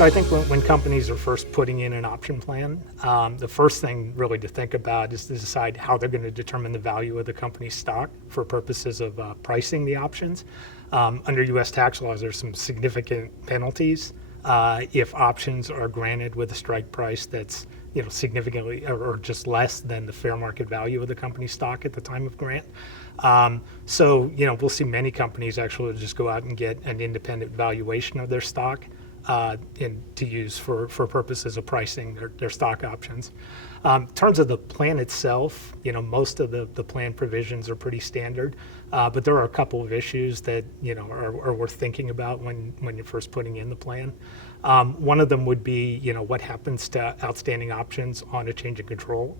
So I think when companies are first putting in an option plan, the first thing really to think about is to decide how they're going to determine the value of the company's stock for purposes of pricing the options. Under U.S. tax laws, there's some significant penalties if options are granted with a strike price that's significantly or just less than the fair market value of the company's stock at the time of grant. So we'll see many companies actually just go out and get an independent valuation of their stock to use for purposes of pricing their stock options. In terms of the plan itself, most of the plan provisions are pretty standard, but there are a couple of issues that are worth thinking about when you're first putting in the plan. One of them would be what happens to outstanding options on a change in control.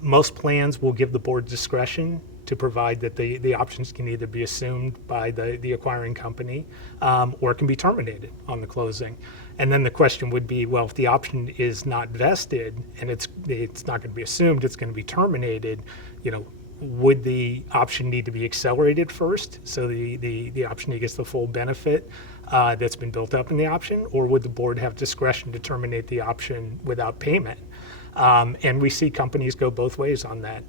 Most plans will give the board discretion to provide that the options can either be assumed by the acquiring company or can be terminated on the closing. And then the question would be, well, if the option is not vested and it's not going to be assumed, it's going to be terminated, would the option need to be accelerated first so the optionee gets the full benefit that's been built up in the option, or would the board have discretion to terminate the option without payment? And we see companies go both ways on that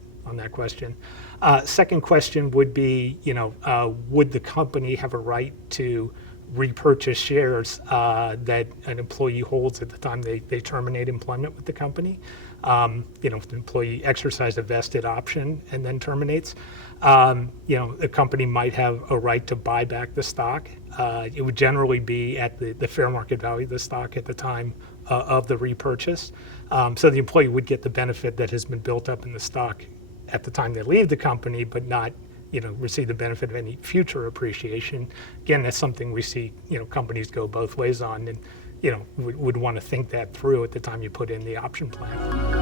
question. Second question would be, would the company have a right to repurchase shares that an employee holds at the time they terminate employment with the company? If the employee exercised a vested option and then terminates, the company might have a right to buy back the stock. It would generally be at the fair market value of the stock at the time of the repurchase. So the employee would get the benefit that has been built up in the stock at the time they leave the company, but not receive the benefit of any future appreciation. Again, that's something we see companies go both ways on, and would want to think that through at the time you put in the option plan.